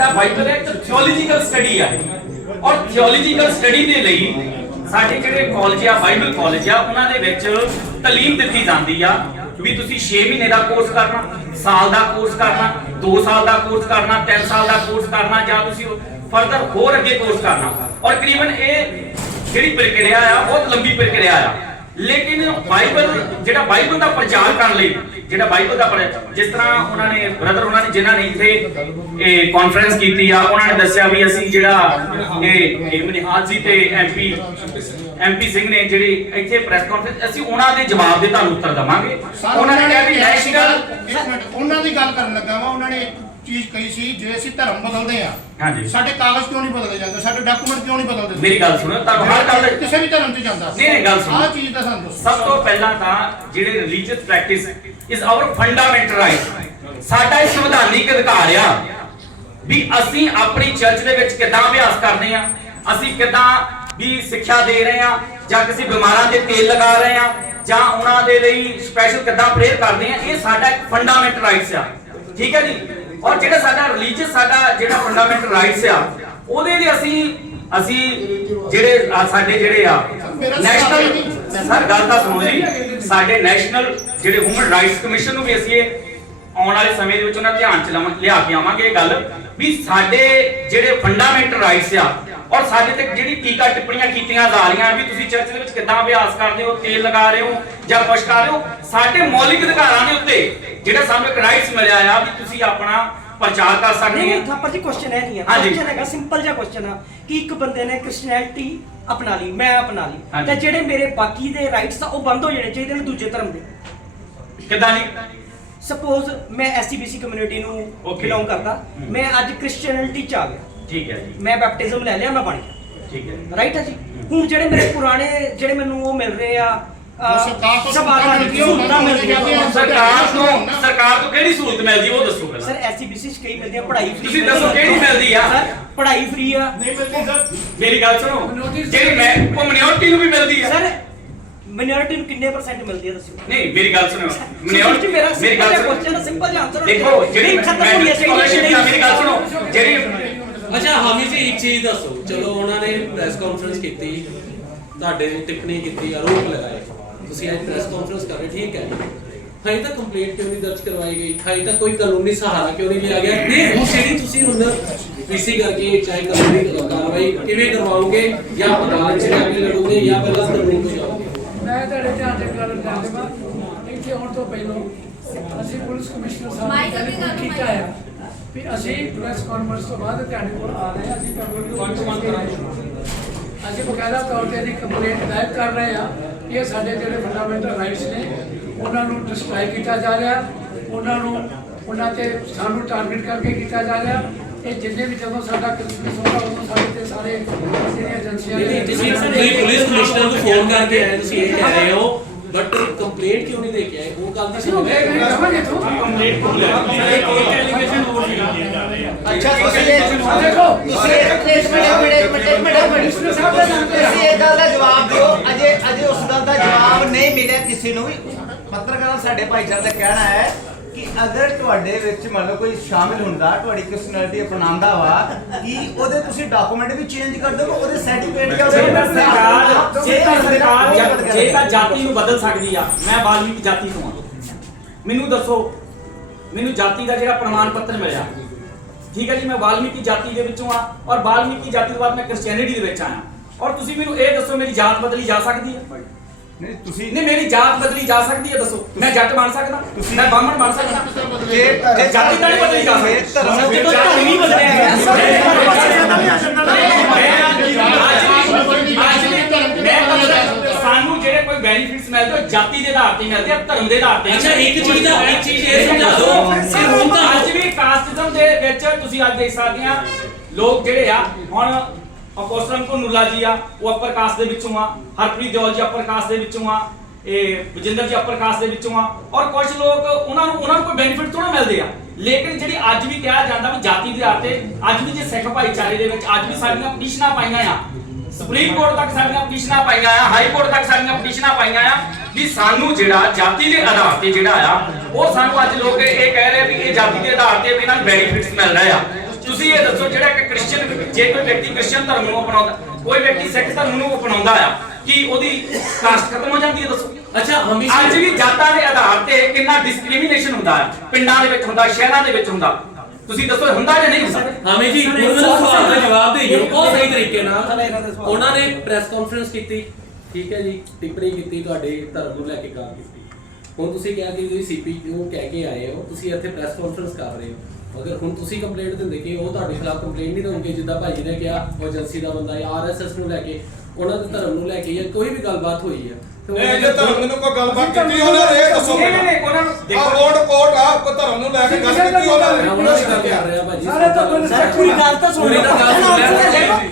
ਸਾਡਾ ਬਾਈਬਲ ਹੈ ਇੱਕ ਥਿਓਲੋਜੀਕਲ ਸਟੱਡੀ ਆ। ਔਰ ਥਿਓਲੋਜੀਕਲ ਸਟੱਡੀ ਦੇ ਲਈ ਸਾਡੇ ਜਿਹੜੇ ਕਾਲਜ ਆ ਬਾਈਬਲ ਕਾਲਜ ਆ, ਉਹਨਾਂ ਦੇ ਵਿੱਚ ਤਾਲੀਮ ਦਿੱਤੀ ਜਾਂਦੀ ਆ ਵੀ ਤੁਸੀਂ 6 ਮਹੀਨੇ ਦਾ ਕੋਰਸ ਕਰਨਾ, ਸਾਲ ਦਾ ਕੋਰਸ ਕਰਨਾ 2 ਸਾਲ ਦਾ ਕੋਰਸ ਕਰਨਾ 3 ਸਾਲ ਦਾ ਕੋਰਸ ਕਰਨਾ, ਜਾਂ ਤੁਸੀਂ ਫਰਦਰ ਹੋਰ ਅੱਗੇ ਕੋਰਸ ਕਰਨਾ। ਔਰ ਤਕਰੀਬਨ ਇਹ ਜਿਹੜੀ ਪ੍ਰਕਿਰਿਆ ਆ, ਬਹੁਤ ਲੰਬੀ ਪ੍ਰਕਿਰਿਆ ਆ। ਲੇਕਿਨ ਬਾਈਬਲ ਜਿਹੜਾ ਬਾਈਬਲ ਦਾ ਪ੍ਰਚਾਰ ਕਰਨ ਲਈ ਜਿਹੜਾ ਬਾਈਬਲ ਦਾ ਜਿਸ ਤਰ੍ਹਾਂ ਉਹਨਾਂ ਨੇ ਬ੍ਰਦਰ ਉਹਨਾਂ ਨੇ ਜਿਨ੍ਹਾਂ ਨੇ ਇੱਥੇ ਇਹ ਕਾਨਫਰੰਸ ਕੀਤੀ ਆ ਉਹਨਾਂ ਨੇ ਦੱਸਿਆ ਵੀ ਅਸੀਂ ਜਿਹੜਾ ਇਹ ਮਨਿਹਾਲ ਜੀ ਤੇ ਐਮਪੀ ਐਮਪੀ ਸਿੰਘ ਨੇ ਜਿਹੜੀ ਇੱਥੇ ਪ੍ਰੈਸ ਕਾਨਫਰੰਸ ਅਸੀਂ ਉਹਨਾਂ ਦੇ ਜਵਾਬ ਦੇ ਤੁਹਾਨੂੰ ਉੱਤਰ ਦਵਾਂਗੇ। ਉਹਨਾਂ ਨੇ ਕਿਹਾ ਵੀ ਨੈਸ਼ਨਲ ਉਹਨਾਂ ਦੀ ਗੱਲ ਕਰਨ ਲੱਗਾ ਵਾ ਉਹਨਾਂ ਨੇ ਚੀਜ਼ ਕਹੀ ਸੀ ਜੇ ਅਸੀਂ ਧਰਮ ਬਦਲਦੇ ਆ ਹਾਂਜੀ। ਸਾਡੇ ਕਾਗਜ਼ ਕਿਉਂ ਨਹੀਂ ਬਦਲੇ ਜਾਂਦੇ ਸਾਡੇ ਡਾਕੂਮੈਂਟ ਕਿਉਂ ਨਹੀਂ ਬਦਲਦੇ ਮੇਰੀ ਗੱਲ ਸੁਣੋ ਤੁਹਾਨੂੰ ਹਰ ਗੱਲ ਕਿਸੇ ਵੀ ਧਰਮ 'ਚ ਜਾਂਦਾ। ਨਹੀਂ, ਨਹੀਂ, ਗੱਲ ਸੁਣੋ। ਆਹ ਚੀਜ਼ ਦਾ ਸਾਨੂੰ ਦੱਸੋ। ਸਭ ਤੋਂ ਪਹਿਲਾਂ ਤਾਂ ਜਿਹੜੇ religious practice is our fundamental right ਸਾਡਾ ਇਹ ਸੰਵਿਧਾਨਿਕ ਅਧਿਕਾਰ ਆ ਵੀ ਅਸੀਂ ਆਪਣੀ ਚਰਚ ਦੇ ਵਿੱਚ ਕਿੱਦਾਂ ਅਭਿਆਸ ਕਰਦੇ ਆ ਅਸੀਂ ਕਿੱਦਾਂ ਵੀ ਸਿੱਖਿਆ ਦੇ ਰਹੇ ਆ ਜਾਂ ਕਿਸੇ ਬਿਮਾਰਾਂ ਤੇ ਤੇਲ ਲਗਾ ਰਹੇ ਆ ਜਾਂ ਉਹਨਾਂ ਦੇ ਲਈ ਸਪੈਸ਼ਲ ਕਿੱਦਾਂ ਪ੍ਰੇਅਰ ਕਰਦੇ ਆ ਇਹ ਸਾਡਾ ਇੱਕ ਫੰਡਾਮੈਂਟਲ ਰਾਈਟਸ ਆ। ਠੀਕ ਹੈ ਜੀ? ਔਰ ਜਿਹੜਾ ਸਾਡਾ ਰਿਲੀਜੀਅਸ ਸਾਡਾ ਜਿਹੜਾ ਫੰਡਾਮੈਂਟਲ ਰਾਈਟਸ ਆ, ਉਹਦੇ ਲਈ ਅਸੀਂ ਅਸੀਂ ਜਿਹੜੇ ਸਾਡੇ ਜਿਹੜੇ ਆ ਨੈਸ਼ਨਲ ਸਰ, ਗੱਲ ਤਾਂ ਸੁਣੋ ਜੀ, ਸਾਡੇ ਨੈਸ਼ਨਲ ਜਿਹੜੇ ਹਿਊਮਨ ਰਾਈਟਸ ਕਮਿਸ਼ਨ ਨੂੰ ਵੀ ਅਸੀਂ ਇਹ ਆਉਣ ਵਾਲੇ ਸਮੇਂ ਦੇ ਵਿੱਚ ਉਹਨਾਂ ਧਿਆਨ ਚ ਲਿਆ ਕੇ ਆਵਾਂਗੇ ਇਹ ਗੱਲ, ਵੀ ਸਾਡੇ ਜਿਹੜੇ ਫੰਡਾਮੈਂਟਲ ਰਾਈਟਸ ਆ, ਔਰ ਸਾਡੇ ਤੇ ਜਿਹੜੀ ਟੀਕਾ ਟਿੱਪਣੀਆਂ ਕੀਤੀਆਂ ਜਾ ਰਹੀਆਂ, ਵੀ ਤੁਸੀਂ ਚਰਚ ਦੇ ਵਿੱਚ ਕਿੱਦਾਂ ਅਭਿਆਸ ਕਰਦੇ ਹੋ, ਤੇਲ ਲਗਾ ਰਹੇ ਹੋ ਜਾਂ ਕੁਛ ਕਰ ਰਹੇ ਹੋ, ਸਾਡੇ ਮੌਲਿਕ ਅਧਿਕਾਰਾਂ ਦੇ ਉੱਤੇ ਜਿਹੜਾ ਸਾਨੂੰ ਇੱਕ ਰਾਈਟਸ ਮਿਲਿਆ ਆ ਵੀ ਤੁਸੀਂ ਆਪਣਾ ਪ੍ਰਚਾਰ ਕਰ ਸਕਦੇ ਨਹੀਂ ਹੋ। ਥਾਪਰ ਜੀ ਕੁਐਸਚਨ ਹੈ ਨਹੀਂ ਹੈ ਹਾਂਜੀ। ਕੁਐਸਚਨ ਹੈਗਾ ਸਿੰਪਲ ਜਿਹਾ ਕੁਐਸਚਨ ਆ ਕਿ ਇੱਕ ਬੰਦੇ ਨੇ ਕ੍ਰਿਸਚੀਅਨਿਟੀ ਅਪਣਾ ਲਈ ਮੈਂ ਅਪਣਾ ਲਈ। ਹਾਂਜੀ। ਤੇ ਜਿਹੜੇ ਮੇਰੇ ਬਾਕੀ ਦੇ ਰਾਈਟਸ ਆ ਉਹ ਬੰਦ ਹੋ ਜਾਣੇ ਚਾਹੀਦੇ ਨੇ ਦੂਜੇ ਧਰਮ ਦੇ। ਕਿੱਦਾਂ ਜੀ? ਸਪੋਜ਼ ਮੈਂ ਐਸਸੀਬੀਸੀ ਕਮਿਊਨਿਟੀ ਨੂੰ Okay. ਬਿਲੋਂਗ ਕਰਦਾ ਹਮ। ਮੈਂ ਅੱਜ ਕ੍ਰਿਸਚੀਅਨਿਟੀ ਚ ਆ ਗਿਆ। ਠੀਕ ਹੈ ਜੀ। ਮੈਂ ਬੈਪਟਿਜ਼ਮ ਲੈ ਲਿਆ ਮੈਂ ਬਣ ਗਿਆ। ਠੀਕ ਹੈ ਰਾਈਟ ਹੈ ਜੀ? ਹੁਣ ਜਿਹੜੇ ਮੇਰੇ ਪੁਰਾਣੇ ਜਿਹੜੇ ਮੈਨੂੰ ਉਹ ਮਿਲ ਰਹੇ ਆ ਸਰਕਾਰ ਤੋਂ ਸਹੂਲਤਾਂ ਮਿਲਦੀਆਂ, ਸਹੂਲਤਾਂ ਮਿਲਦੀਆਂ। ਸਰਕਾਰ ਤੋਂ ਸਰਕਾਰ ਤੋਂ ਕਿਹੜੀ ਸਹੂਲਤ ਮਿਲਦੀ ਉਹ ਦੱਸੋ ਪਹਿਲਾਂ। ਸਰ ਐਸਸੀਬੀਸੀ ਚ ਕਈ ਮਿਲਦੀ ਆ ਪੜ੍ਹਾਈ free ਤੁਸੀਂ ਦੱਸੋ ਕਿਹੜੀ ਮਿਲਦੀ ਆ? ਸਰ ਪੜ੍ਹਾਈ ਫ੍ਰੀ ਆ। ਮੇਰੀ ਗੱਲ ਸੁਣੋ। ਜਿਹੜੀ ਮੈਂ ਉਹ ਮਿਨੋਰਟੀ ਨੂੰ ਵੀ ਮਿਲਦੀ ਆ। ਸਰ ਮਿਨੋਰਿਟੀ ਨੂੰ ਕਿੰਨੇ ਪਰਸੈਂਟ ਮਿਲਦੀ ਹੈ ਦੱਸੋ ਨਹੀਂ ਮੇਰੀ ਗੱਲ ਸੁਣੋ ਮਿਨੋਰਿਟੀ ਮੇਰਾ ਮੇਰੀ ਗੱਲ ਸੁਣੋ। ਕੁਐਸਚਨ ਸਿੰਪਲ ਜਿਹਾ ਆਨਸਰ ਦੇਖੋ ਜਿਹੜੀ ਖਤਮ ਮੈਂ ਹੋਈ ਹੈ scholarship ਦਾ ਮੇਰੀ ਗੱਲ ਸੁਣੋ। ਜਿਹੜੀ ਅੱਛਾ ਹਾਮੀ ਜੀ ਇੱਕ ਚੀਜ਼ ਦੱਸੋ। ਚਲੋ ਉਹਨਾਂ ਨੇ ਪ੍ਰੈਸ ਕਾਨਫਰੰਸ ਕੀਤੀ। ਤੁਹਾਡੇ ਨੇ ਟਿੱਪਣੀ ਕੀਤੀ ਆਰੋਪ ਲਗਾਏ। ਤੁਸੀਂ ਅੱਜ ਪ੍ਰੈਸ ਕਾਨਫਰੰਸ ਕਰ ਰਹੇ ਠੀਕ ਹੈ। ਹਾਈ ਤੱਕ ਕੰਪਲੇਂਟ ਕਿਉਂ ਨਹੀਂ ਦਰਜ ਕਰਵਾਈ ਗਈ? ਹਾਈ ਤੱਕ ਕੋਈ ਕਾਨੂੰਨੀ ਸਹਾਰਾ ਕਿਉਂ ਨਹੀਂ ਲਿਆ ਗਿਆ? ਤੇ ਉਹ ਜਿਹੜੀ ਤੁਸੀਂ ਹੁਣ ਪੀਸੀ ਕਰਕੇ ਚਾਹੇ ਕਾਨੂੰਨੀ ਕਾਰਵਾਈ ਕਿਵੇਂ ਕਰਵਾਓਗੇ? ਜਾਂ ਅਦਾਲਤ 'ਚ ਜਾ ਕੇ ਲੜੋਗੇ ਜਾਂ ਪਹਿਲਾਂ ਕਾਨੂੰਨ ਤੋਂ ਜਾਓਗੇ? ਮੈਂ ਤੁਹਾਡੇ ਧਿਆਨ ਚ ਗੱਲ ਕਰ ਦੇਵਾਂ ਇੱਥੇ ਆਉਣ ਤੋਂ ਪਹਿਲਾਂ ਅਸੀਂ ਪੁਲਿਸ ਕਮਿਸ਼ਨਰ ਸਾਹਿਬ ਮਾਈਕ ਨੂੰ ਕੀਤਾ ਆ ਵੀ ਅਸੀਂ ਪ੍ਰੈਸ ਕਾਨਫਰੰਸ ਤੋਂ ਬਾਅਦ ਤੁਹਾਡੇ ਕੋਲ ਆ ਰਹੇ ਹਾਂ ਅਸੀਂ ਤੁਹਾਨੂੰ ਅਸੀਂ ਬਕਾਇਦਾ ਤੌਰ ਤੇ ਇਹਦੀ ਕੰਪਲੇਂਟ ਦਾਇਰ ਕਰ ਰਹੇ ਹਾਂ। ਇਹ ਸਾਡੇ ਜਿਹੜੇ ਫੰਡਾਮੈਂਟਲ ਰਾਈਟਸ ਨੇ ਉਹਨਾਂ ਨੂੰ ਡਿਸਟਰਾਈ ਕੀਤਾ ਜਾ ਰਿਹਾ ਉਹਨਾਂ ਨੂੰ ਉਹਨਾਂ ਤੇ ਸਾਨੂੰ ਟਾਰਗੇਟ ਕਰਕੇ ਕੀਤਾ ਜਾ ਰਿਹਾ। ਇਹ ਜਿੰਨੇ ਵੀ ਜਦੋਂ ਸਾਡਾ ਕ੍ਰਿਸਮਸ ਹੁੰਦਾ ਉਦੋਂ ਸਾਡੇ ਤੇ ਸਾਰੇ ਜਿਹੜੀਆਂ ਏਜੰਸੀਆਂ ਨਹੀਂ ਤੁਸੀਂ ਤੁਸੀਂ ਪੁਲਿਸ ਕਮਿਸ਼ਨਰ ਨੂੰ ਫੋਨ ਕਰਕੇ ਆਏ ਤੁਸੀਂ ਇਹ ਕਹਿ ਰਹੇ ਹੋ ਬਟ ਕੰਪਲੇਂਟ ਕਿਉਂ ਨਹੀਂ ਦੇ ਕੇ ਆਏ ਉਹ ਗੱਲ ਦੀ ਦੇਖ ਰਹੇ ਹਾਂ ਕਹਾਂਗੇ ਤੂੰ ਅੱਛਾ ਤੁਸੀਂ ਇਹ ਆ ਦੇਖੋ ਤੁਸੀਂ ਇੱਕ ਮਿੰਟ ਇੱਕ ਮਿੰਟ ਇੱਕ ਮਿੰਟ ਇੱਕ ਮਿੰਟ ਇੱਕ ਮਿੰਟ ਕਮਿਸ਼ਨਰ ਸਾਹਿਬ ਦਾ ਨਾਮ ਤੁਸੀਂ ਇਹ ਗੱਲ ਦਾ ਜਵਾਬ ਦਿਓ ਅਜੇ ਅਜੇ ਉਸ ਗੱਲ ਦਾ ਜਵਾਬ ਨਹੀਂ ਮਿਲਿਆ ਕਿਸੇ ਨੂੰ ਵੀ। ਪੱਤਰਕਾਰਾਂ ਸਾਡੇ ਭਾਈਚਾਰੇ ਦਾ ਕਹਿਣਾ ਹੈ ਕਿ ਅਗਰ ਤੁਹਾਡੇ ਵਿੱਚ ਮੰਨ ਲਓ ਕੋਈ ਸ਼ਾਮਿਲ ਹੁੰਦਾ ਤੁਹਾਡੀ ਪਰਸਨੈਲਿਟੀ ਅਪਣਾਉਂਦਾ ਵਾ ਕਿ ਉਹਦੇ ਤੁਸੀਂ ਡਾਕੂਮੈਂਟ ਵੀ ਚੇਂਜ ਕਰ ਦਿਓ ਉਹਦੇ ਸਰਟੀਫਿਕੇਟ ਜਾਂ ਜੇ ਤਾਂ ਸਰਕਾਰ ਜੇ ਤਾਂ ਸਰਕਾਰ ਜੇ ਜੇ ਤਾਂ ਜਾਤੀ ਨੂੰ ਬਦਲ ਸਕਦੀ ਆ ਮੈਂ ਵਾਲਮੀਕ ਜਾਤੀ ਤੋਂ ਆ। ਮੈਨੂੰ ਦੱਸੋ ਮੈਨੂੰ ਜਾਤੀ ਦਾ ਜਿਹੜਾ ਪ੍ਰਮਾਣ ਪੱਤਰ ਮਿਲਿਆ। ਠੀਕ ਹੈ ਜੀ ਮੈਂ ਵਾਲਮੀਕੀ ਜਾਤੀ ਦੇ ਵਿੱਚੋਂ ਆ ਔਰ ਵਾਲਮੀਕੀ ਜਾਤੀ ਤੋਂ ਬਾਅਦ ਮੈਂ ਕ੍ਰਿਸਚੀਅਨਿਟੀ ਦੇ ਵਿੱਚ ਆਇਆ। ਔਰ ਤੁਸੀਂ ਮੈਨੂੰ ਇਹ ਦੱਸੋ ਮੇਰੀ ਜਾਤ ਬਦਲੀ ਜਾ ਸਕਦੀ ਹੈ? ਨਹੀਂ ਤੁਸੀਂ ਨਹੀਂ ਮੇਰੀ ਜਾਤ ਬਦਲੀ ਜਾ ਸਕਦੀ ਹੈ ਦੱਸੋ। ਮੈਂ ਜੱਟ ਬਣ ਸਕਦਾ ਮੈਂ ਬਾਹਮਣ ਬਣ ਸਕਦਾ। ਜੇ ਜੇ ਜਾਤੀ ਤਾਂ ਨਹੀਂ ਬਦਲੀ ਜਾ ਸਕਦੀ। ਧਰਮ ਜਦੋਂ ਧਰਮ ਹੀ ਬਦਲਿਆ ਹੈ ਸਾਨੂੰ ਜਿਹੜੇ ਕੋਈ ਬੈਨੀਫਿਟਸ ਮਿਲਦੇ ਉਹ ਜਾਤੀ ਦੇ ਆਧਾਰ ਤੇ ਮਿਲਦੇ ਆ ਧਰਮ ਦੇ ਆਧਾਰ ਤੇ ਅੱਛਾ ਇੱਕ ਚੀਜ਼ ਦਾ ਇੱਕ ਚੀਜ਼ ਇਹ ਸਮਝਾ ਦਿਓ ਕਿ ਹੁਣ ਤਾਂ ਅੱਜ ਵੀ ਕਾਸਟਿਜ਼ਮ ਦੇ ਵਿੱਚ ਤੁਸੀਂ ਅੱਜ ਦੇਖ ਸਕਦੇ ਆ ਲੋਕ ਜਿਹੜੇ ਆ ਹੁਣ ਅਪੋਸਟਲਮ ਕੋ ਜੀ ਆ, ਉਹ ਅਪਰ ਕਾਸਟ ਦੇ ਵਿੱਚੋਂ ਆ, ਹਰਪ੍ਰੀਤ ਦਿਓਲ ਜੀ ਅਪਰ ਕਾਸਟ ਦੇ ਵਿੱਚੋਂ ਆ, ਇਹ ਵਿਜੇਂਦਰ ਜੀ ਅਪਰ ਕਾਸਟ ਦੇ ਵਿੱਚੋਂ ਆ, ਔਰ ਕੁਝ ਲੋਕ ਉਹਨਾਂ ਨੂੰ ਉਹਨਾਂ ਨੂੰ ਕੋਈ ਬੈਨੀਫਿਟ ਥੋੜਾ ਮਿਲਦੇ ਆ। ਲੇਕਿਨ ਜਿਹੜੀ ਅੱਜ ਵੀ ਕਿਹਾ ਜਾਂਦਾ ਵੀ ਜਾਤੀ ਦੇ ਆਧਾਰ ਤੇ, ਅੱਜ ਵੀ ਜੇ ਸਿੱਖ ਭਾਈਚਾਰੇ ਦੇ ਵਿੱਚ, ਅੱਜ ਵੀ ਸਾਡੀਆਂ ਪਟੀਸ਼ਨਾਂ ਪਾਈਆਂ ਆ, ਸੁਪਰੀਮ ਕੋਰਟ ਤੱਕ ਸਾਡੀਆਂ ਪਟੀਸ਼ਨਾਂ ਪਾਈਆਂ ਆ, ਹਾਈ ਕੋਰਟ ਤੱਕ ਸਾਡੀਆਂ ਪਟੀਸ਼ਨਾਂ ਪਾਈਆਂ ਆ, ਵੀ ਸਾਨੂੰ ਜਿਹੜਾ ਜਾਤੀ ਦੇ ਆਧਾਰ ਤੇ ਜਿਹੜਾ ਆ, ਉਹ ਸਾਨੂੰ ਅੱਜ ਲੋਕ ਇਹ ਕਹਿ ਰਹੇ ਵੀ ਇਹ ਜਾਤੀ ਦੇ ਆਧਾਰ ਤੇ ਇਹਨਾਂ ਨੂੰ ਬੈਨੀਫਿਟਸ ਮਿਲ ਰਹੇ ਆ। ਤੁਸੀਂ ਇਹ ਦੱਸੋ ਜਿਹੜਾ ਕਿ ਕ੍ਰਿਸਚੀਅਨ ਜੇ ਕੋਈ ਵਿਅਕਤੀ ਕ੍ਰਿਸਚੀਅਨ ਧਰਮ ਨੂੰ ਅਪਣਾਉਂਦਾ ਕੋਈ ਵਿਅਕਤੀ ਸਿੱਖ ਧਰਮ ਨੂੰ ਅਪਣਾਉਂਦਾ ਆ ਕੀ ਉਹਦੀ ਕਾਸਟ ਖਤਮ ਹੋ ਜਾਂਦੀ ਹੈ ਦੱਸੋ? ਅੱਛਾ ਹਮੀ ਅੱਜ ਵੀ ਜਾਤਾਂ ਦੇ ਆਧਾਰ ਤੇ ਕਿੰਨਾ ਡਿਸਕ੍ਰਿਮੀਨੇਸ਼ਨ ਹੁੰਦਾ ਹੈ? ਪਿੰਡਾਂ ਦੇ ਵਿੱਚ ਹੁੰਦਾ ਸ਼ਹਿਰਾਂ ਦੇ ਵਿੱਚ ਹੁੰਦਾ। ਤੁਸੀਂ ਦੱਸੋ ਹੁੰਦਾ ਜਾਂ ਨਹੀਂ ਹੁੰਦਾ? ਹਮੀ ਜੀ ਹੁਣ ਮੈਨੂੰ ਸਵਾਲ ਦਾ ਜਵਾਬ ਦੇਈਓ ਉਹ ਸਹੀ ਤਰੀਕੇ ਨਾਲ ਉਹਨਾਂ ਨੇ ਪ੍ਰੈਸ ਕਾਨਫਰੰਸ ਕੀਤੀ। ਠੀਕ ਹੈ ਜੀ ਟਿੱਪਣੀ ਕੀਤੀ ਤੁਹਾਡੇ ਧਰਮ ਨੂੰ ਲੈ ਕੇ ਗੱਲ ਕੀਤੀ। ਹੁਣ ਤੁਸੀਂ ਕਿਹਾ ਕਿ ਤੁਸੀਂ ਸੀਪੀ ਨੂੰ ਕਹਿ ਕੇ ਆਏ ਹੋ ਤੁਸੀਂ ਇੱਥੇ ਪ੍ਰੈਸ ਕਾਨਫਰੰਸ ਕਰ ਰਹੇ ਹੋ। ਅਗਰ ਹੁਣ ਤੁਸੀਂ ਕੰਪਲੇਂਟ ਦਿੰਦੇ ਕਿ ਉਹ ਤੁਹਾਡੇ ਖਿਲਾਫ ਕੰਪਲੇਂਟ ਨਹੀਂ ਦੇਣਗੇ ਜਿੱਦਾਂ ਭਾਈ ਜੀ ਨੇ ਕਿਹਾ ਉਹ ਏਜੰਸੀ ਦਾ ਬੰਦਾ ਹੈ ਆਰਐਸਐਸ ਨੂੰ ਲੈ ਕੇ ਉਹਨਾਂ ਦੇ ਧਰਮ ਨੂੰ ਲੈ ਕੇ ਜਾਂ ਕੋਈ ਵੀ ਗੱਲਬਾਤ ਹੋਈ ਹੈ ਤੇ ਉਹਦੇ ਜੇ ਧਰਮ ਨੂੰ ਕੋਈ ਗੱਲਬਾਤ ਕੀਤੀ ਉਹਨਾਂ ਨੇ ਇਹ ਦੱਸੋ ਨਹੀਂ ਨਹੀਂ ਨਹੀਂ, ਉਹਨਾਂ ਨੂੰ ਆ ਦੇਖੋ। ਕੋਟ ਕੋਟ ਆ ਕੋਈ ਧਰਮ ਨੂੰ ਲੈ ਕੇ ਗੱਲ ਕੀਤੀ ਉਹਨਾਂ ਮੈਂ ਨੇ ਉਹਨਾਂ ਦੀ ਗੱਲ ਕਰ ਰਿਹਾ ਭਾਜੀ ਸਾਰੇ ਤਾਂ ਬੰਦੇ ਸਰ ਪੂਰੀ ਗੱਲ ਤਾਂ ਸੁਣ ਪੂਰੀ ਤਾਂ ਗੱਲ ਸੁਣ ਲੈ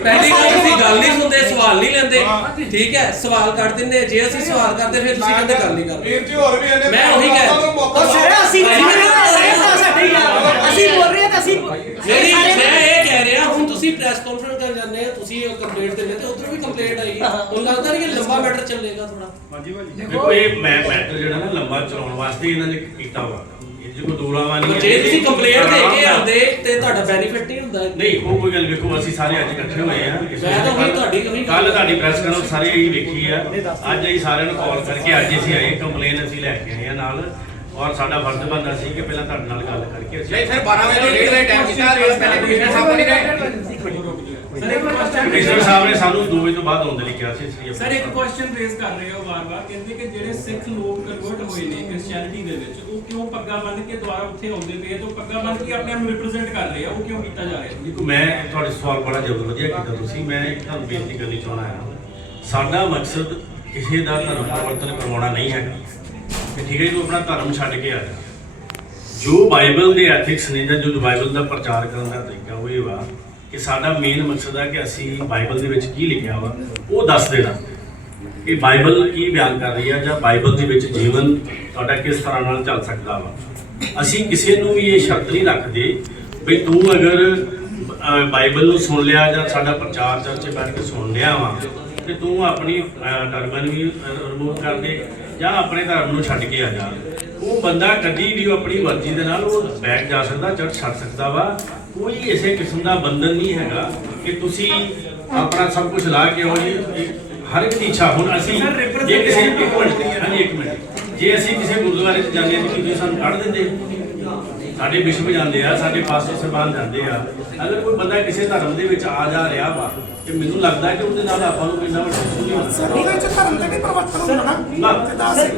ਪਹਿਲੀ ਗੱਲ ਤੁਸੀਂ ਗੱਲ ਨਹੀਂ ਸੁਣਦੇ। ਸਵਾਲ ਨਹੀਂ ਲੈਂਦੇ। ਠੀਕ ਹੈ ਸਵਾਲ ਕੱਢ ਦਿੰਦੇ ਜੇ ਅਸੀਂ ਸਵਾਲ ਕਰਦੇ ਫਿਰ ਤੁਸੀਂ ਕਹਿੰਦੇ ਗੱਲ ਨਹੀਂ ਕਰਦੇ। ਵੀਰ ਜੀ ਹੋਰ ਵੀ ਇਹਨੇ ਮੈਂ ਉਹੀ ਕਹਿ- ਨੂੰ ਮੌਕਾ ਉਹ ਸਰ ਅਸੀਂ ਬੋਲ ਰਹੇ ਹਾਂ ਸਾਡੀ ਗੱਲ ਅਸੀਂ ਬੋਲ ਰਹੇ ਹਾਂ ਤਾਂ ਅਸੀਂ ਮੇਰੀ ਮੈਂ ਇਹ ਕਹਿ ਰਿਹਾ ਹੁਣ ਤੁਸੀਂ ਪ੍ਰੈਸ ਕਾਨਫਰੰਸ ਕਰ ਜਾਂਦੇ ਆ ਤੁਸੀਂ ਕੰਪਲੇਂਟ ਦਿੰਦੇ ਤੇ ਉਧਰ ਵੀ ਕੰਪਲੇਂਟ ਆਏਗੀ ਹੁਣ ਲੱਗਦਾ ਨਹੀਂ ਕਿ ਲੰਬਾ ਮੈਟਰ ਚੱਲੇਗਾ ਥੋੜਾ ਦੇਖੋ ਇਹ ਮੈਂ ਮੈਟਰ ਜਿਹੜਾ ਨਾ ਲੰਬਾ ਚਲਾਉਣ ਵਾਸਤੇ ਇਹਨਾਂ ਨੇ ਕੀਤਾ ਵਾ। ਇਹ ਜੇ ਕੋਈ ਨਹੀਂ ਹੈ। ਜੇ ਤੁਸੀਂ ਕੰਪਲੇਂਟ ਦੇ ਕੇ ਆਉਂਦੇ ਤੇ ਤੁਹਾਡਾ ਬੈਨੀਫਿਟ ਨਹੀਂ ਹੁੰਦਾ। ਨਹੀਂ ਉਹ ਕੋਈ ਗੱਲ ਵੇਖੋ ਅਸੀਂ ਸਾਰੇ ਅੱਜ ਇਕੱਠੇ ਹੋਏ ਆ। ਮੈਂ ਤਾਂ ਉਹੀ ਤੁਹਾਡੀ ਉਹੀ ਗੱਲ- ਕੱਲ ਤੁਹਾਡੀ ਪ੍ਰੈਸ ਕਰੋ ਸਾਰੇ ਇਹੀ ਵੇਖੀ ਆ। ਅੱਜ ਅਸੀਂ ਸਾਰਿਆਂ ਨੂੰ ਕਾਲ ਕਰਕੇ ਅੱਜ ਅਸੀਂ ਆਏ ਕੰਪਲੇਨ ਅਸੀਂ ਲੈ ਕੇ ਆਏ ਆ ਨਾਲ। ਔਰ ਸਾਡਾ ਫਰਜ਼ ਬਣਦਾ ਸੀ ਕਿ ਪਹਿਲਾਂ ਤੁਹਾਡੇ ਨਾਲ ਗੱਲ ਕਰਕੇ ਅਸੀਂ ਨਹੀਂ ਫਿਰ 12 ਵਜੇ ਤੋਂ ਡੇਢ ਵਜੇ ਟਾਈਮ ਕੀਤਾ ਰੇਸ ਪਹਿਲੇ ਕਮਿਸ਼ਨਰ ਸਾਹਿਬ ਨਹੀਂ ਰਹੇ ਕਮਿਸ਼ਨਰ ਸਾਹਿਬ ਨੇ ਸਾਨੂੰ 2 ਵਜੇ ਤੋਂ ਬਾਅਦ ਆਉਣ ਦੇ ਲਈ ਕਿਹਾ ਸੀ ਇਸ ਲਈ ਸਰ ਇੱਕ ਕੁਐਸਚਨ ਰੇਜ਼ ਕਰ ਰਹੇ ਹੋ ਵਾਰ-ਵਾਰ। ਕਹਿੰਦੇ ਕਿ ਜਿਹੜੇ ਸਿੱਖ ਲੋਕ ਕਨਵਰਟ ਹੋਏ ਨੇ ਕ੍ਰਿਸਚੀਅਨਿਟੀ ਦੇ ਵਿੱਚ ਉਹ ਕਿਉਂ ਪੱਗਾਂ ਬੰਨ੍ਹ ਕੇ ਦੁਬਾਰਾ ਉੱਥੇ ਆਉਂਦੇ ਪਏ ਆ? ਤੇ ਉਹ ਪੱਗਾਂ ਬੰਨ੍ਹ ਕੇ ਆਪਣੇ ਆਪ ਨੂੰ ਰਿਪਰੈਜ਼ੈਂਟ ਕਰ ਰਹੇ ਆ ਉਹ ਕਿਉਂ ਕੀਤਾ ਜਾ ਰਿਹਾ? ਦੇਖੋ ਮੈਂ ਤੁਹਾਡੇ ਸਵਾਲ ਬੜਾ ਜ਼ਬਰ ਵਧੀਆ ਕੀਤਾ ਤੁਸੀਂ। ਮੈਂ ਇੱਕ ਤੁਹਾਨੂੰ ਬੇਨਤੀ ਕਰਨੀ ਚਾਹੁੰਦਾ ਹਾਂ। ਸਾਡਾ ਮਕਸਦ ਕਿਸੇ ਦਾ ਧਰਮ ਪਰਿਵਰਤਨ ਕਰਵਾਉਣਾ ਨਹੀਂ ਹੈਗਾ। ਕਿ ਠੀਕ ਹੈ ਜੀ, ਤੂੰ ਆਪਣਾ ਧਰਮ ਛੱਡ ਕੇ ਆ ਜਾ ਜੋ ਬਾਈਬਲ ਦੇ ਐਥਿਕਸ ਨੇ ਜਾਂ ਜੋ ਬਾਈਬਲ ਦਾ ਪ੍ਰਚਾਰ ਕਰਨ ਦਾ ਤਰੀਕਾ ਉਹ ਇਹ ਵਾ ਕਿ ਸਾਡਾ ਮੇਨ ਮਕਸਦ ਹੈ ਕਿ ਅਸੀਂ ਬਾਈਬਲ ਦੇ ਵਿੱਚ ਕੀ ਲਿਖਿਆ ਵਾ, ਉਹ ਦੱਸ ਦੇਣਾ। ਕਿ ਬਾਈਬਲ ਕੀ ਬਿਆਨ ਕਰ ਰਹੀ ਹੈ ਜਾਂ ਬਾਈਬਲ ਦੇ ਵਿੱਚ ਜੀਵਨ ਤੁਹਾਡਾ ਕਿਸ ਤਰ੍ਹਾਂ ਨਾਲ ਚੱਲ ਸਕਦਾ ਵਾ। ਅਸੀਂ ਕਿਸੇ ਨੂੰ ਵੀ ਇਹ ਸ਼ਰਤ ਨਹੀਂ ਰੱਖਦੇ ਵੀ ਤੂੰ ਅਗਰ ਬਾਈਬਲ ਨੂੰ ਸੁਣ ਲਿਆ ਜਾਂ ਸਾਡਾ ਪ੍ਰਚਾਰ ਚਰਚੇ ਬੈਠ ਕੇ ਸੁਣ ਲਿਆ ਵਾ, ਤੇ ਤੂੰ ਆਪਣੀ ਟਰਬਨ ਵੀ ਰਿਮੂਵ ਕਰ ਦੇ ਜਾਂ ਆਪਣੇ ਧਰਮ ਨੂੰ ਛੱਡ ਕੇ ਆ ਜਾ। ਉਹ ਬੰਦਾ ਕਦੀ ਵੀ ਆਪਣੀ ਮਰਜ਼ੀ ਦੇ ਨਾਲ ਉਹ ਬੈਠ ਜਾ ਸਕਦਾ, ਚਰਚ ਛੱਡ ਸਕਦਾ ਵਾ ਕੋਈ ਇਸੇ ਕਿਸਮ ਦਾ ਬੰਧਨ ਨਹੀਂ ਹੈਗਾ ਕਿ ਤੁਸੀਂ ਆਪਣਾ ਸਭ ਕੁਝ ਲਾ ਕੇ ਆਓ ਜੀ ਹਰ ਇੱਕ ਦੀ ਇੱਛਾ ਹੁਣ ਅਸੀਂ ਜੇ ਕਿਸੇ ਇੱਕ ਮਿੰਟ ਹਾਂਜੀ ਇੱਕ ਮਿੰਟ। ਜੇ ਅਸੀਂ ਕਿਸੇ ਗੁਰਦੁਆਰੇ 'ਚ ਜਾਂਦੇ ਹਾਂ ਤਾਂ ਕੀ ਤੁਸੀਂ ਸਾਨੂੰ ਕੱਢ ਦਿੰਦੇ। ਸਾਡੇ ਬਿਸ਼ਪ ਜਾਂਦੇ ਆ ਸਾਡੇ ਪਾਸਟਰ ਸਾਹਿਬਾਨ ਜਾਂਦੇ ਆ। ਅਗਰ ਕੋਈ ਬੰਦਾ ਕਿਸੇ ਧਰਮ ਦੇ ਵਿੱਚ ਆ ਜਾ ਰਿਹਾ ਵਾ ਤੇ ਮੈਨੂੰ ਲੱਗਦਾ ਕਿ ਉਹਦੇ ਨਾਲ ਆਪਾਂ ਨੂੰ ਕਿੰਨਾ ਵੱਡਾ ਸੁਣੀ ਉਹਦੇ ਵਿੱਚ ਧਰਮ ਤੇ ਨਹੀਂ ਪਰਿਵਰਤਨ ਹੁੰਦਾ ਨਾ। ਨਾ। ਸਰ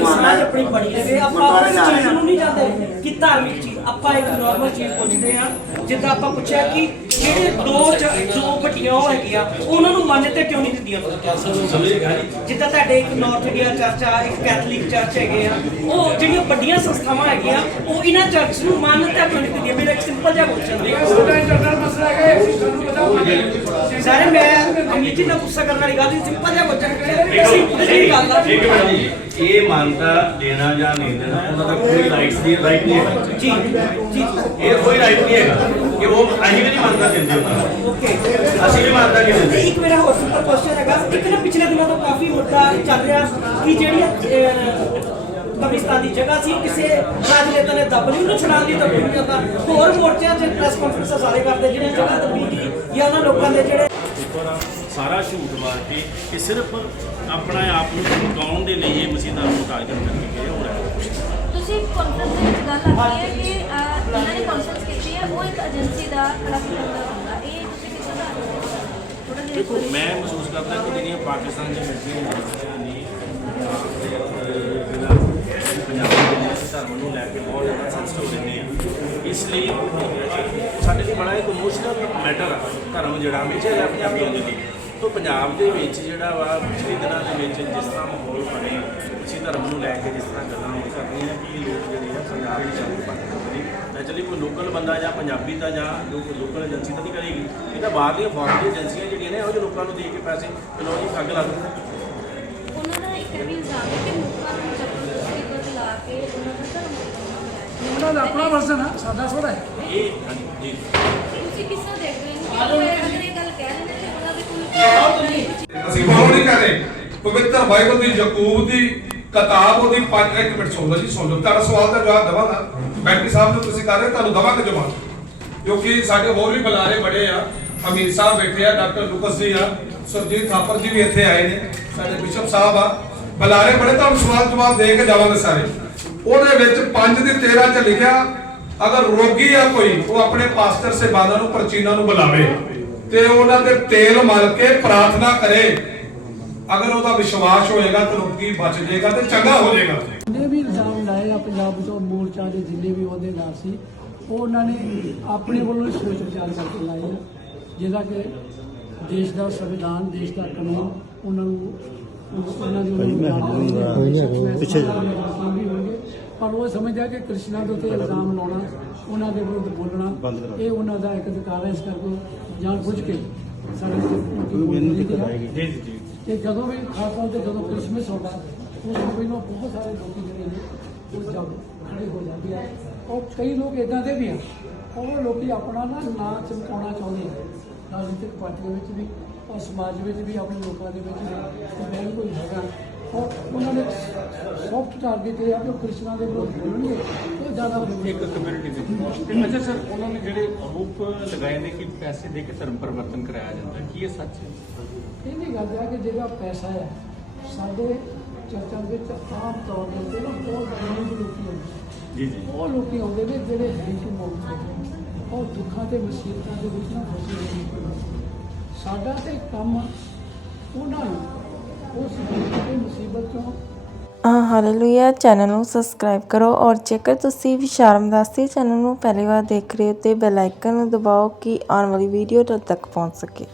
ਮਾਮਲਾ 'ਚ ਆਪਣੀ ਬੜੀ ਹੈ। ਆਪਾਂ ਉਸ ਚੀਜ਼ ਨੂੰ ਨਹੀਂ ਜਾਂਦੇ ਕਿ ਧਾਰਮਿਕ ਚੀਜ਼ ਆਪਾਂ ਇੱਕ ਨਾਰਮਲ ਚੀਜ਼ ਪੁੱਛਦੇ ਆ ਜਿੱਦਾਂ ਆਪਾਂ ਪੁੱਛਿਆ ਕਿ ਜਿਹੜੇ ਦੋ ਚ- ਦੋ ਵੱਡੀਆਂ ਉਹ ਹੈਗੀਆਂ ਉਹਨਾਂ ਨੂੰ ਮਾਨਤਾ ਕਿਉਂ ਨਹੀਂ ਜੀ ਜਿੱਦਾਂ ਤੁਹਾਡੇ ਇੱਕ ਨਾਰਥ ਇੰਡੀਆ ਚਰਚ ਆ ਇੱਕ ਕੈਥੋਲਿਕ ਚਰਚ ਹੈਗੇ ਆ ਉਹ ਜਿਹੜੀਆਂ ਵੱਡੀਆਂ ਸੰਸਥਾਵਾਂ ਹੈਗੀਆਂ ਉਹ ਇਹਨਾਂ ਚਰਚ ਨੂੰ ਮਾਨਤਾ ਕਿਉਂ ਨਹੀਂ ਦਿੰਦੀਆਂ? ਮੇਰਾ ਇੱਕ ਸਿੰਪਲ ਜਿਹਾ ਕੁਐਸਚਨ ਹੈ ਹੈ ਸਾਰੇ ਮੈਂ ਅਮੀਰ ਜੀ ਨਾਲ ਗੁੱਸਾ ਕਰਨ ਵਾਲੀ ਗੱਲ ਨਹੀਂ ਸਿੰਪਲ ਜਿਹਾ ਕੁਐਸਚਨ ਇੱਕ ਸਿੰਪਲ ਜਿਹੀ ਗੱਲ ਆ। ਇੱਕ ਮਿੰਟ ਜੀ। ਇਹ ਮਾਨਤਾ ਦੇਣਾ ਜਾਂ ਨਹੀਂ ਦੇਣਾ ਉਹਨਾਂ ਦਾ ਕੋਈ ਰਾਈਟਸ ਦੀ ਰਾਈਟ ਨਹੀਂ ਜੀ ਜੀ। ਇਹ ਕੋਈ ਰਾਈਟ ਨਹੀਂ ਹੈਗਾ। ਕਿ ਉਹ ਅਸੀਂ ਵੀ ਨਹੀਂ ਮੰਨਦਾ ਦਿੰਦੇ ਉਹਨਾਂ ਨੂੰ ਓਕੇ ਅਸੀਂ ਵੀ ਮੰਨਦਾ ਨਹੀਂ ਤੇ ਦਿੰਦੇ ਇੱਕ ਮੇਰਾ ਹੋਰ ਸਿੰਪਲ ਕੁਐਸਚਨ ਹੈਗਾ। ਇੱਕ ਨਾ ਪਿਛਲੇ ਦਿਨਾਂ ਤੋਂ ਕਾਫੀ ਮੁੱਦਾ ਚੱਲ ਰਿਹਾ ਕਿ ਜਿਹੜੀ ਅਹ, ਕਬਰਿਸਤਾਨ ਦੀ ਜਗ੍ਹਾ ਸੀ ਕਿਸੇ ਰਾਜਨੇਤਾ ਨੇ ਦੱਬ ਲਈ ਉਹਨੂੰ ਛੁਡਾਉਣ ਦੀ ਤਬਦੀਲ ਕਰਦਾ ਹੋਰ ਮੋਰਚਿਆਂ 'ਚ ਪ੍ਰੈਸ ਕਾਨਫਰੰਸਾਂ ਸਾਰੇ ਕਰਦੇ ਜਿਹੜੇ ਜਗ੍ਹਾ ਤਬਦੀਲ ਦੀ ਜਾਂ ਉਹਨਾਂ ਲੋਕਾਂ ਦੇ ਜਿਹੜੇ ਸਾਰਾ ਝੂਠ ਮਾਰ ਕੇ ਕਿ ਸਿਰਫ ਆਪਣਾ ਆਪ ਨੂੰ ਚਮਕਾਉਣ ਦੇ ਲਈ ਇਹ ਮਸੀਤਾਂ ਨੂੰ ਟਾਰਗੇਟ ਕਰਕੇ ਗਏ ਹੋ। ਰਿਹਾ ਤੁਸੀਂ ਕਾਨਫਰੰਸ ਦੇ ਵਿੱਚ ਗੱਲ ਆਖੀ ਹੈ ਕਿ ਅਹ, ਇਹਨਾਂ ਨੇ ਕਾਨਫਰੰਸ ਕੀਤੀ ਹੈ ਉਹ ਇੱਕ ਏਜੰਸੀ ਦਾ ਖੜਾ ਹੁੰਦਾ ਹੁੰਦਾ ਇਹ ਤੁਸੀਂ ਕਿਸ ਤਰ੍ਹਾਂ ਥੋੜਾ ਜਿਹਾ ਦੇਖੋ ਮੈਂ ਮਹਿਸੂਸ ਕਰਦਾ ਕਿ ਜਿਹੜੀਆਂ ਪਾਕਿਸਤਾਨ ਦੀਆਂ ਮਿਲਟਰੀ ਨੇ ਜਿਹੜਾ ਪੰਜਾਬ ਦੇ ਧਰਮ ਨੂੰ ਲੈ ਕੇ ਬਹੁਤ ਜ਼ਿਆਦਾ ਸੈਂਸਿਟਿਵ ਰਹਿੰਦੇ ਆ ਇਸ ਲਈ ਸਾਡੇ ਲਈ ਬੜਾ ਇੱਕ ਇਮੋਸ਼ਨਲ ਮੈਟਰ ਆ ਧਰਮ ਜਿਹੜਾ ਹਮੇਸ਼ਾ ਰਿਹਾ ਪੰਜਾਬੀਆਂ ਦੇ ਲਈ ਤੋਂ ਪੰਜਾਬ ਦੇ ਵਿੱਚ ਜਿਹੜਾ ਵਾ ਪਿਛਲੇ ਦਿਨਾਂ ਦੇ ਵਿੱਚ ਜਿਸ ਤਰ੍ਹਾਂ ਮਾਹੌਲ ਬਣਿਆ ਕਿਸੇ ਧਰਮ ਨੂੰ ਲੈ ਕੇ ਜਿਸ ਤਰ੍ਹਾਂ ਗੱਲਾਂ ਹੋ ਸਕਦੀਆਂ ਕਿ ਲੋਕ ਜਿਹੜੇ ਆ ਪੰਜਾਬ ਵਿੱਚ ਚੱਲ ਪਾ ਐਕਚੁਅਲੀ ਕੋਈ ਲੋਕਲ ਬੰਦਾ ਜਾਂ ਪੰਜਾਬੀ ਦਾ ਜਾਂ ਜੋ ਕੋਈ ਲੋਕਲ ਏਜੰਸੀ ਤਾਂ ਨਹੀਂ ਕਰੇਗੀ ਇਹ ਤਾਂ ਬਾਹਰਲੀਆਂ ਫੋਰਨ ਦੀਆਂ ਏਜੰਸੀਆਂ ਜਿਹੜੀਆਂ ਨੇ ਇਹੋ ਜਿਹੇ ਲੋਕਾਂ ਨੂੰ ਦੇ ਕੇ ਪੈਸੇ ਲਓ ਜੀ ਅੱਗ ਲਾ ਦਿਓ। ਉਹਨਾਂ ਦਾ ਇੱਕ ਵੀ ਇਲਜ਼ਾਮ ਹੈ ਕਿ ਲੋਕਾਂ ਨੂੰ ਜ਼ਬਰਦਸਤੀ ਬਦਲਾ ਕੇ ਉਹਨਾਂ ਦਾ ਧਰਮ ਬਦਲਾਉਣਾ ਉਹਨਾਂ ਦਾ ਆਪਣਾ ਵਰਜ਼ਨ ਆ ਸਾਡਾ ਥੋੜਾ ਹੈ। ਇਹ ਹਾਂਜੀ ਜੀ। ਤੁਸੀਂ ਕਿਸ ਤਰ੍ਹਾਂ ਦੇਖਦੇ ਹੋ? ਕਿ ਉਹ ਅਗਰ ਇਹ ਗੱਲ ਕਹਿ ਰਹੇ ਨੇ ਤੇ ਉਹਨਾਂ ਦੇ ਕੋਲ ਅਸੀਂ ਬਾਹਰ ਨਹੀਂ ਕਰ ਰਹੇ। ਪਵਿੱਤਰ ਬਾਈਬਲ ਦੀ ਯਕੂਬ ਦੀ ਕਿਤਾਬ ਉਹਦੀ ਪੰਜ ਇੱਕ ਮਿੰਟ ਸੁਣ ਲਓ ਜੀ ਸੁਣ ਲਓ। ਤੁਹਾਡਾ ਸਵਾਲ ਦਾ ਜਵਾਬ ਦਵਾਂਗਾ। ਬੈਂਕੀ ਸਾਹਿਬ ਨੂੰ ਤੁਸੀਂ ਕਰ ਰਹੇ ਤੁਹਾਨੂੰ ਦਵਾਂਗੇ ਜਵਾਬ ਕਿਉਂਕਿ ਸਾਡੇ ਹੋਰ ਵੀ ਬੁਲਾਰੇ ਬੜੇ ਆ, ਅਮੀਰ ਸਾਹਿਬ ਬੈਠੇ ਆ, ਡਾਕਟਰ ਲੁਕਸ ਜੀ ਆ, ਸੁਰਜੀਤ ਥਾਪਰ ਜੀ ਵੀ ਇੱਥੇ ਆਏ ਨੇ, ਸਾਡੇ ਬਿਸ਼ਪ ਸਾਹਿਬ ਆ। ਬੁਲਾਰੇ ਬੜੇ, ਤੁਹਾਨੂੰ ਸਵਾਲ ਜਵਾਬ ਦੇ ਕੇ ਜਾਵਾਂਗੇ ਸਾਰੇ। ਉਹਦੇ ਵਿੱਚ 5 ਦੀ 13 ਚ ਲਿਖਿਆ, ਅਗਰ ਰੋਗੀ ਆ ਕੋਈ, ਉਹ ਆਪਣੇ ਪਾਸਟਰ ਸੇਬਾਨਾਂ ਨੂੰ, ਪ੍ਰਚੀਨਾ ਨੂੰ ਬੁਲਾਵੇ ਤੇ ਉਹਨਾਂ ਤੇ ਤੇਲ ਮਲ ਕੇ ਪ੍ਰਾਰਥਨਾ ਕਰੇ। ਅਗਰ ਉਹਦਾ ਵਿਸ਼ਵਾਸ ਹੋਏਗਾ ਤਾਂ ਰੋਗੀ ਬਚ ਜਾਏਗਾ ਤੇ ਚੰਗਾ ਹੋ ਜਾਏਗਾ। ਜਿੰਨੇ ਵੀ ਇਲਜ਼ਾਮ ਲਾਏ ਆ ਪੰਜਾਬ ਤੋਂ ਮੋਰਚਾ ਦੇ ਜਿੰਨੇ ਵੀ ਅਹੁਦੇਦਾਰ ਸੀ ਉਹ ਉਹਨਾਂ ਨੇ ਆਪਣੇ ਵੱਲੋਂ ਹੀ ਸੋਚ ਵਿਚਾਰ ਕਰਕੇ ਲਾਏ ਆ। ਜਿਹਦਾ ਕਿ ਦੇਸ਼ ਦਾ ਸੰਵਿਧਾਨ ਦੇਸ਼ ਦਾ ਕਾਨੂੰਨ ਉਹਨਾਂ ਨੂੰ ਉਹਨਾਂ ਦੀ ਪਿੱਛੇ ਪਰ ਉਹ ਸਮਝਦਾ ਕਿ ਕ੍ਰਿਸ਼ਨਾ ਦੇ ਉੱਤੇ ਇਲਜ਼ਾਮ ਲਾਉਣਾ ਉਹਨਾਂ ਦੇ ਵਿਰੁੱਧ ਬੋਲਣਾ ਇਹ ਉਹਨਾਂ ਦਾ ਇੱਕ ਅਧਿਕਾਰ ਹੈ ਇਸ ਕਰਕੇ ਜਾਣ ਬੁੱਝ ਕੇ ਸਾਡੇ ਤੇ ਜਦੋਂ ਵੀ ਖਾਸ ਤੌਰ ਤੇ ਜਦੋਂ ਕ੍ਰਿਸਮਸ ਹੁੰਦਾ ਉਸ ਤੋਂ ਪਹਿਲਾਂ ਬਹੁਤ ਸਾਰੇ ਲੋਕ ਜਿਹੜੇ ਨੇ ਉਹ ਜਦ ਖੜੇ ਹੋ ਜਾਂਦੇ ਆ। ਔਰ ਕਈ ਲੋਕ ਇਦਾਂ ਦੇ ਵੀ ਆ। ਉਹ ਲੋਕੀ ਆਪਣਾ ਨਾ ਨਾਂ ਚਮਕਾਉਣਾ ਚਾਹੁੰਦੇ ਆ। ਰਾਜਨੀਤਿਕ ਪਾਰਟੀਆਂ ਵਿੱਚ ਵੀ ਔਰ ਸਮਾਜ ਵਿੱਚ ਵੀ ਆਪਣੇ ਲੋਕਾਂ ਦੇ ਵਿੱਚ ਵੀ ਮੈਂ ਕੋਈ ਹੈਗਾ। ਔਰ ਉਹਨਾਂ ਨੇ ਸੌਫਟ ਟਾਰਗੇਟ ਇਹ ਆ ਕਿ ਉਹ ਕ੍ਰਿਸ਼ਨਾ ਦੇ ਵਿਰੁੱਧ ਬੋਲਣਗੇ ਉਹ ਜ਼ਿਆਦਾ ਇੱਕ ਕਮਿਊਨਿਟੀ ਦੇ ਅੱਛਾ ਸਰ ਉਹਨਾਂ ਨੇ ਜਿਹੜੇ ਆਰੋਪ ਲਗਾਏ ਨੇ ਕਿ ਪੈਸੇ ਦੇ ਕੇ ਧਰਮ ਪਰਿਵਰਤਨ ਕਰਾਇਆ ਜਾਂਦਾ ਕੀ ਇਹ ਸੱਚ ਹੈ? ਇਹ ਨਹੀਂ ਗੱਲ ਹੈ ਕਿ ਜਿਹੜਾ ਪੈਸਾ ਹੈ ਸਾਡੇ ਚਰਚਾਂ ਵਿੱਚ ਆਮ ਤੌਰ ਦੇ ਉੱਤੇ ਨਾ ਬਹੁਤ ਗਰੀਬ ਲੋਕੀ ਆਉਂਦੇ ਜੀ ਜੀ। ਉਹ ਲੋਕੀ ਆਉਂਦੇ ਨੇ ਜਿਹੜੇ ਹੈ ਕਿ ਮੌਤ ਉਹ ਦੁੱਖਾਂ ਤੇ ਮੁਸੀਬਤਾਂ ਦੇ ਵਿੱਚ ਨਾ ਫਸੇ ਹੋਏ ਨੇ। ਸਾਡਾ ਤੇ ਕੰਮ ਉਹਨਾਂ ਨੂੰ ਉਸ ਦੁੱਖ ਤੇ ਮੁਸੀਬਤ ਚੋਂ ਹਾਲੇਲੂਇਆ। ਚੈਨਲ ਨੂੰ ਸਬਸਕ੍ਰਾਈਬ ਕਰੋ ਔਰ ਜੇਕਰ ਤੁਸੀਂ ਵਿਸ਼ਾਰਮਦਾਸੀ ਚੈਨਲ ਨੂੰ ਪਹਿਲੀ ਵਾਰ ਦੇਖ ਰਹੇ ਹੋ ਤੇ ਬੈਲ ਆਈਕਨ ਨੂੰ ਦਬਾਓ ਕਿ ਆਉਣ ਵਾਲੀ ਵੀਡੀਓ ਤੁਹਾਡੇ ਤੱਕ ਪਹੁੰਚ ਸਕੇ।